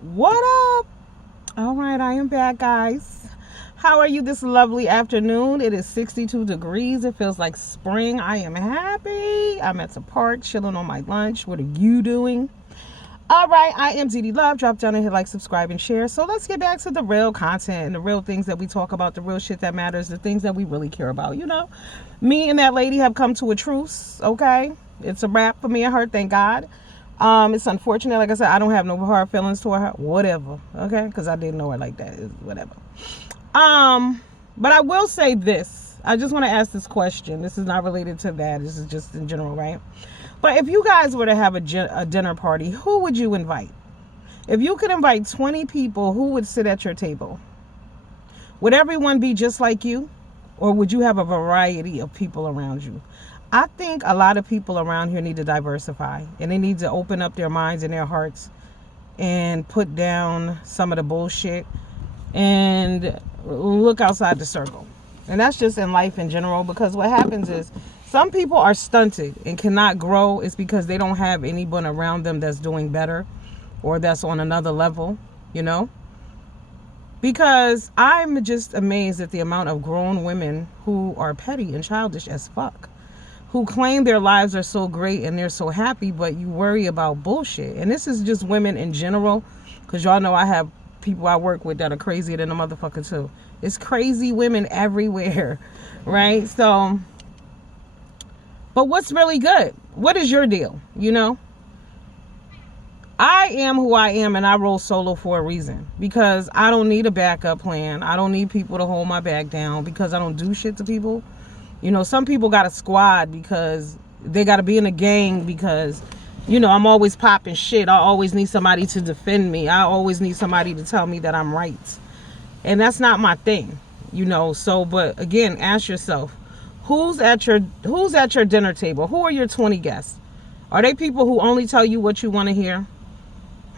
What up? All right, I am back, guys. How are you this lovely afternoon? It is 62 degrees. It feels like spring. I am happy. I'm at the park chilling on my lunch. What are you doing? All right, I am DD Love. Drop down and hit like, subscribe, and share. So let's get back to the real content and the real things that we talk about, the real shit that matters, the things that we really care about. Me and that lady have come to a truce, okay? It's a wrap for me and her, thank God. It's unfortunate. Like I said, I don't have no hard feelings toward her. Whatever. Okay? Because I didn't know her like that. It's whatever. But I will say this. I just want to ask this question. This is not related to that. This is just in general, right? But if you guys were to have a dinner party, who would you invite? If you could invite 20 people, who would sit at your table? Would everyone be just like you? Or would you have a variety of people around you? I think a lot of people around here need to diversify, and they need to open up their minds and their hearts and put down some of the bullshit and look outside the circle. And that's just in life in general, because what happens is some people are stunted and cannot grow. It's because they don't have anyone around them that's doing better or that's on another level, Because I'm just amazed at the amount of grown women who are petty and childish as fuck, who claim their lives are so great and they're so happy, but you worry about bullshit. And this is just women in general, because y'all know I have people I work with that are crazier than a motherfucker too. It's crazy women everywhere, right? So, but what's really good? What is your deal, I am who I am, and I roll solo for a reason, because I don't need a backup plan. I don't need people to hold my back down, because I don't do shit to people. Some people got a squad because they got to be in a gang because, I'm always popping shit. I always need somebody to defend me. I always need somebody to tell me that I'm right. And that's not my thing, So, but again, ask yourself, who's at your dinner table? Who are your 20 guests? Are they people who only tell you what you want to hear?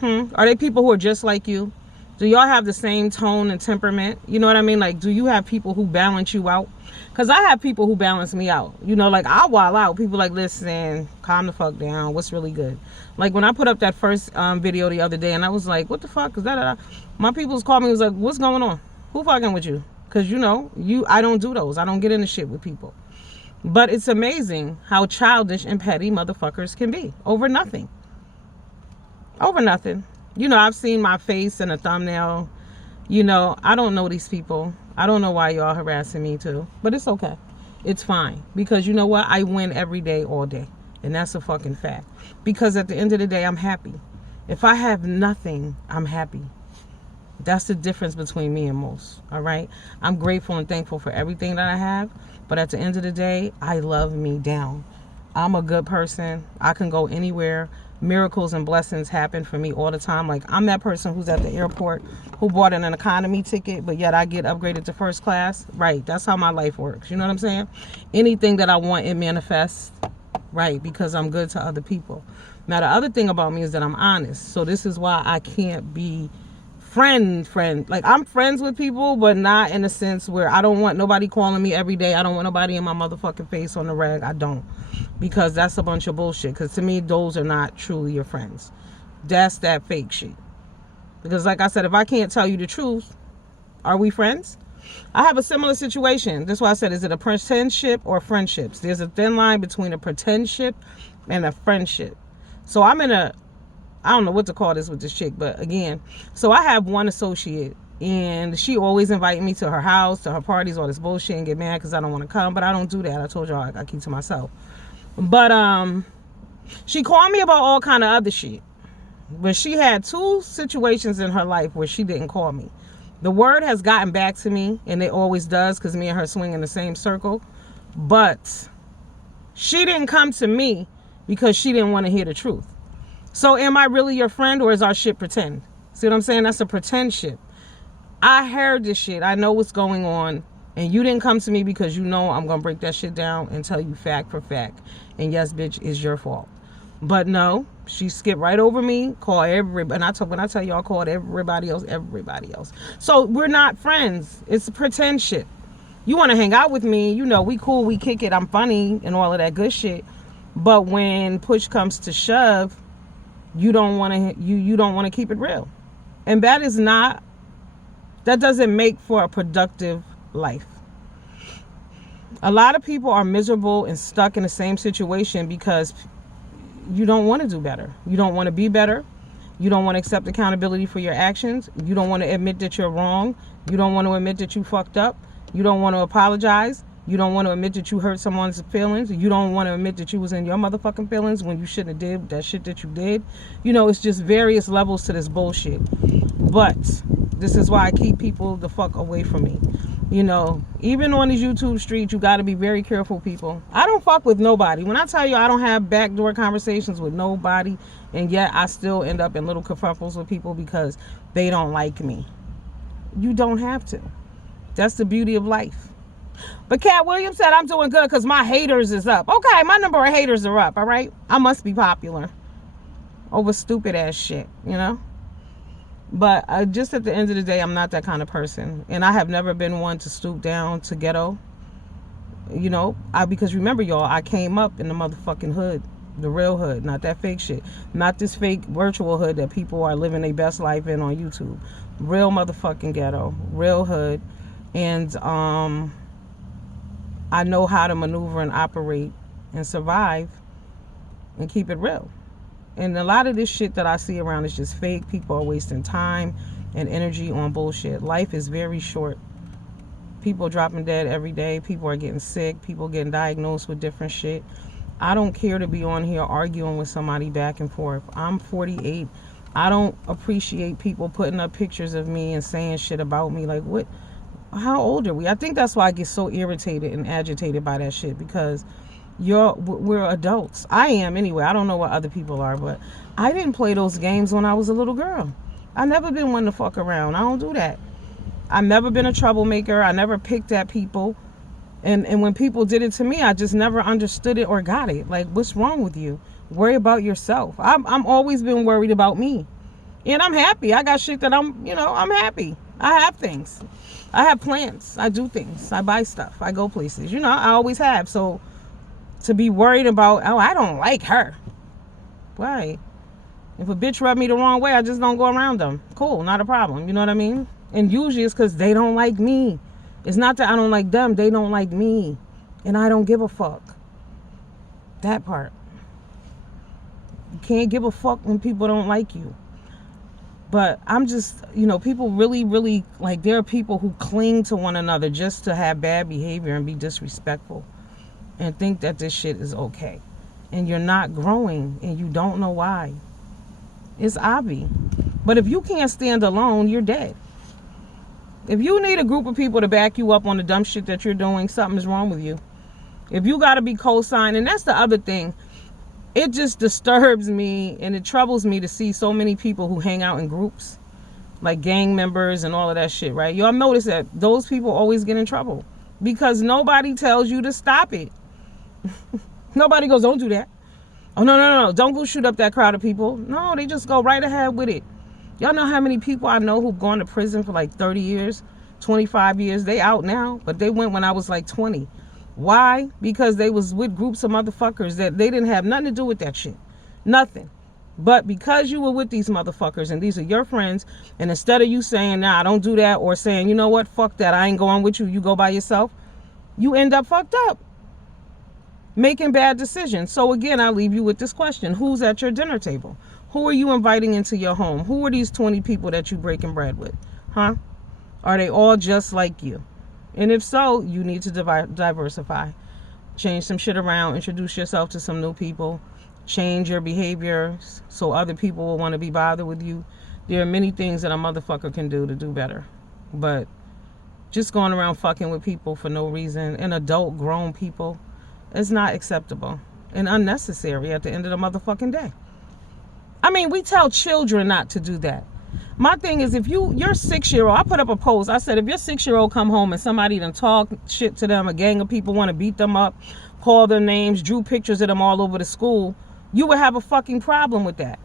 Are they people who are just like you? Do y'all have the same tone and temperament? You know what I mean? Like, do you have people who balance you out? Because I have people who balance me out. Like, I'll wild out. People like, listen, calm the fuck down. What's really good? Like, when I put up that first video the other day, and I was like, what the fuck is that? My people's called me and was like, what's going on? Who fucking with you? Because, I don't do those. I don't get into shit with people. But it's amazing how childish and petty motherfuckers can be over nothing. Over nothing. I've seen my face in a thumbnail. I don't know these people. I don't know why y'all harassing me too. But it's okay. It's fine. Because you know what? I win every day, all day. And that's a fucking fact. Because at the end of the day, I'm happy. If I have nothing, I'm happy. That's the difference between me and most. All right? I'm grateful and thankful for everything that I have. But at the end of the day, I love me down. I'm a good person. I can go anywhere. Miracles and blessings happen for me all the time. Like, I'm that person who's at the airport who bought an economy ticket, but yet I get upgraded to first class. Right. That's how my life works. You know what I'm saying? Anything that I want, it manifests. Right. Because I'm good to other people. Now, the other thing about me is that I'm honest. So this is why I can't be friend. Like, I'm friends with people, but not in a sense where I don't want nobody calling me every day. I don't want nobody in my motherfucking face on the reg. I don't. Because that's a bunch of bullshit. Because to me, those are not truly your friends. That's that fake shit. Because like I said, if I can't tell you the truth, are we friends? I have a similar situation. That's why I said, is it a pretendship or friendships? There's a thin line between a pretendship and a friendship. So I don't know what to call this with this chick, but again, so I have one associate, and she always invited me to her house, to her parties, all this bullshit, and get mad because I don't want to come, but I don't do that. I told y'all I keep to myself. But she called me about all kind of other shit. But she had 2 situations in her life where she didn't call me. The word has gotten back to me, and it always does, because me and her swing in the same circle. But she didn't come to me because she didn't want to hear the truth. So am I really your friend, or is our shit pretend? See what I'm saying? That's a pretend shit. I heard this shit. I know what's going on. And you didn't come to me because I'm going to break that shit down and tell you fact for fact. And yes, bitch, it's your fault. But no, she skipped right over me, called everybody. And when I tell y'all, called everybody else. So we're not friends. It's pretend shit. You want to hang out with me, we cool, we kick it, I'm funny and all of that good shit. But when push comes to shove, you don't want to keep it real. And that doesn't make for a productive life. A lot of people are miserable and stuck in the same situation because you don't want to do better. You don't want to be better. You don't want to accept accountability for your actions. You don't want to admit that you're wrong. You don't want to admit that you fucked up. You don't want to apologize. You don't want to admit that you hurt someone's feelings. You don't want to admit that you was in your motherfucking feelings when you shouldn't have did that shit that you did. You know, it's just various levels to this bullshit. But this is why I keep people the fuck away from me. You know, even on these YouTube streets, you got to be very careful, people. I don't fuck with nobody. When I tell you I don't have backdoor conversations with nobody, and yet I still end up in little kerfuffles with people because they don't like me. You don't have to. That's the beauty of life. But Cat Williams said I'm doing good because my haters is up. Okay, my number of haters are up, all right? I must be popular over stupid ass shit, you know? But just at the end of the day, I'm not that kind of person. And I have never been one to stoop down to ghetto. You know, because remember, y'all, I came up in the motherfucking hood. The real hood, not that fake shit. Not this fake virtual hood that people are living their best life in on YouTube. Real motherfucking ghetto. Real hood. And I know how to maneuver and operate and survive and keep it real. And a lot of this shit that I see around is just fake. People are wasting time and energy on bullshit. Life is very short. People are dropping dead every day. People are getting sick. People getting diagnosed with different shit. I don't care to be on here arguing with somebody back and forth. I'm 48. I don't appreciate people putting up pictures of me and saying shit about me. Like, what? How old are we? I think that's why I get so irritated and agitated by that shit, because we're adults. I am anyway. I don't know what other people are, but I didn't play those games when I was a little girl. I never been one to fuck around. I don't do that. I've never been a troublemaker. I never picked at people. And when people did it to me, I just never understood it or got it. Like, what's wrong with you? Worry about yourself. I'm always been worried about me. And I'm happy. I got shit that I'm happy. I have things. I have plans. I do things. I buy stuff. I go places. I always have. So to be worried about, oh, I don't like her. Why? If a bitch rub me the wrong way, I just don't go around them. Cool, not a problem. You know what I mean? And usually it's because they don't like me. It's not that I don't like them. They don't like me. And I don't give a fuck. That part. You can't give a fuck when people don't like you. But I'm just, people really, really, like, there are people who cling to one another just to have bad behavior and be disrespectful and think that this shit is okay. And you're not growing and you don't know why. It's obvious. But if you can't stand alone, you're dead. If you need a group of people to back you up on the dumb shit that you're doing, something's wrong with you. If you got to be co-signed, and that's the other thing, it just disturbs me and it troubles me to see so many people who hang out in groups, like gang members and all of that shit, right? Y'all notice that those people always get in trouble because nobody tells you to stop it. Nobody goes, don't do that. Oh, no. Don't go shoot up that crowd of people. No, they just go right ahead with it. Y'all know how many people I know who've gone to prison for like 30 years, 25 years. They out now, but they went when I was like 20. Why? Because they was with groups of motherfuckers that they didn't have nothing to do with that shit. Nothing. But because you were with these motherfuckers and these are your friends, and instead of you saying, nah, don't do that, or saying, you know what, fuck that, I ain't going with you, you go by yourself, you end up fucked up. Making bad decisions. So again, I leave you with this question. Who's at your dinner table? Who are you inviting into your home? Who are these 20 people that you breaking bread with? Huh? Are they all just like you? And if so, you need to diversify. Change some shit around. Introduce yourself to some new people. Change your behavior so other people will want to be bothered with you. There are many things that a motherfucker can do to do better. But just going around fucking with people for no reason, and adult grown people, is not acceptable and unnecessary at the end of the motherfucking day. I mean, we tell children not to do that. My thing is, if your 6-year-old, I put up a post, I said, if your 6-year-old come home and somebody done talk shit to them, a gang of people want to beat them up, call their names, drew pictures of them all over the school, you would have a fucking problem with that.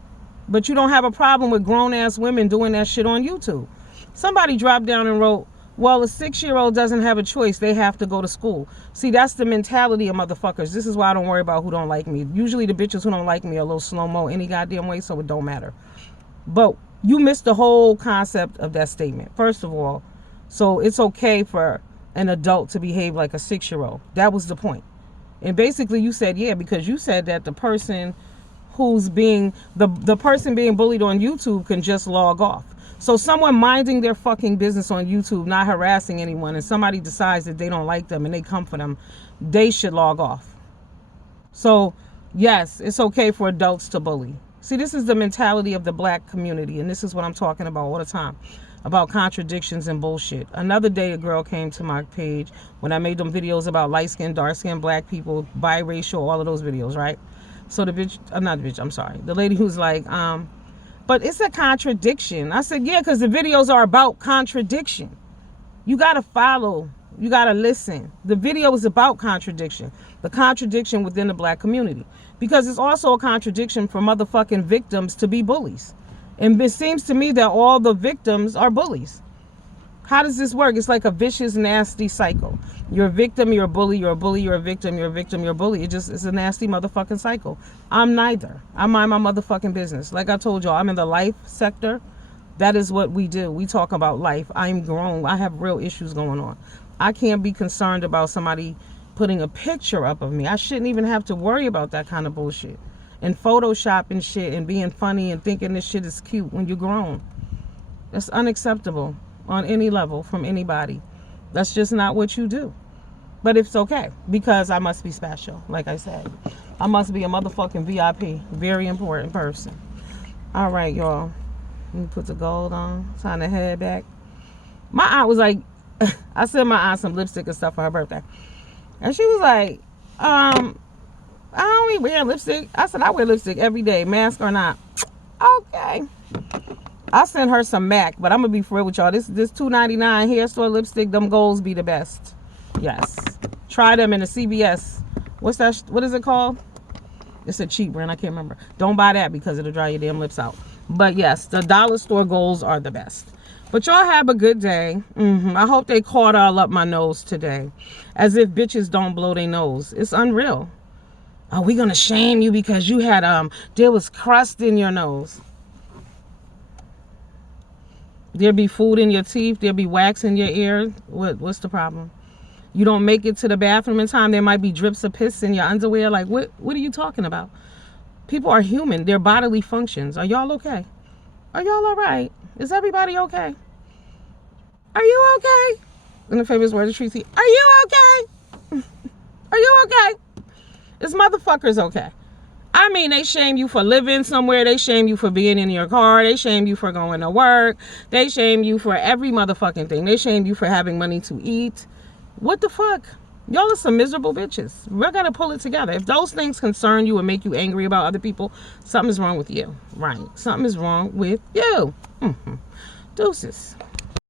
But you don't have a problem with grown-ass women doing that shit on YouTube. Somebody dropped down and wrote, well, a 6-year-old doesn't have a choice. They have to go to school. See, that's the mentality of motherfuckers. This is why I don't worry about who don't like me. Usually the bitches who don't like me are a little slow-mo any goddamn way, so it don't matter. But You missed the whole concept of that statement. First of all, so it's okay for an adult to behave like a 6-year-old. That was the point. And basically you said, yeah, because you said that the person who's being, the person being bullied on YouTube can just log off. So someone minding their fucking business on YouTube, not harassing anyone, and somebody decides that they don't like them and they come for them, they should log off. So yes, it's okay for adults to bully. See, this is the mentality of the black community, and this is what I'm talking about all the time, about contradictions and bullshit. Another day, a girl came to my page when I made them videos about light-skinned, dark-skinned black people, biracial, all of those videos, right? So the bitch, not the bitch, I'm sorry. The lady who's like, but it's a contradiction. I said, yeah, because the videos are about contradiction. You got to follow. You got to listen. The video is about contradiction. The contradiction within the black community. Because it's also a contradiction for motherfucking victims to be bullies. And it seems to me that all the victims are bullies. How does this work? It's like a vicious, nasty cycle. You're a victim, you're a bully, you're a bully, you're a victim, you're a victim, you're a bully. It's a nasty motherfucking cycle. I'm neither. I mind my motherfucking business. Like I told y'all, I'm in the life sector. That is what we do. We talk about life. I'm grown. I have real issues going on. I can't be concerned about somebody putting a picture up of me. I shouldn't even have to worry about that kind of bullshit. And Photoshop and shit and being funny and thinking this shit is cute when you're grown. That's unacceptable on any level from anybody. That's just not what you do. But it's okay because I must be special. Like I said, I must be a motherfucking VIP. Very important person. All right, y'all. Let me put the gold on. Time to head back. My aunt was like, I sent my aunt some lipstick and stuff for her birthday. And she was like, I don't even wear lipstick. I said, I wear lipstick every day, mask or not. Okay. I sent her some MAC, but I'm going to be for real with y'all. This $2.99 hair store lipstick, them golds be the best. Yes. Try them in the CVS. What's that? What is it called? It's a cheap brand. I can't remember. Don't buy that because it'll dry your damn lips out. But yes, the dollar store golds are the best. But y'all have a good day. I hope they caught all up my nose today. As if bitches don't blow their nose. It's unreal. Are we going to shame you because you had, there was crust in your nose? There be food in your teeth. There be wax in your ear. What's the problem? You don't make it to the bathroom in time. There might be drips of piss in your underwear. Like, what are you talking about? People are human. They're bodily functions. Are y'all okay? Are y'all all right? Is everybody okay? Are you okay? In the famous word of Tracy, are you okay? Are you okay? This motherfucker's okay. I mean, they shame you for living somewhere. They shame you for being in your car. They shame you for going to work. They shame you for every motherfucking thing. They shame you for having money to eat. What the fuck? Y'all are some miserable bitches. We're gonna pull it together. If those things concern you and make you angry about other people, something's wrong with you. Right. Something is wrong with you. Deuces.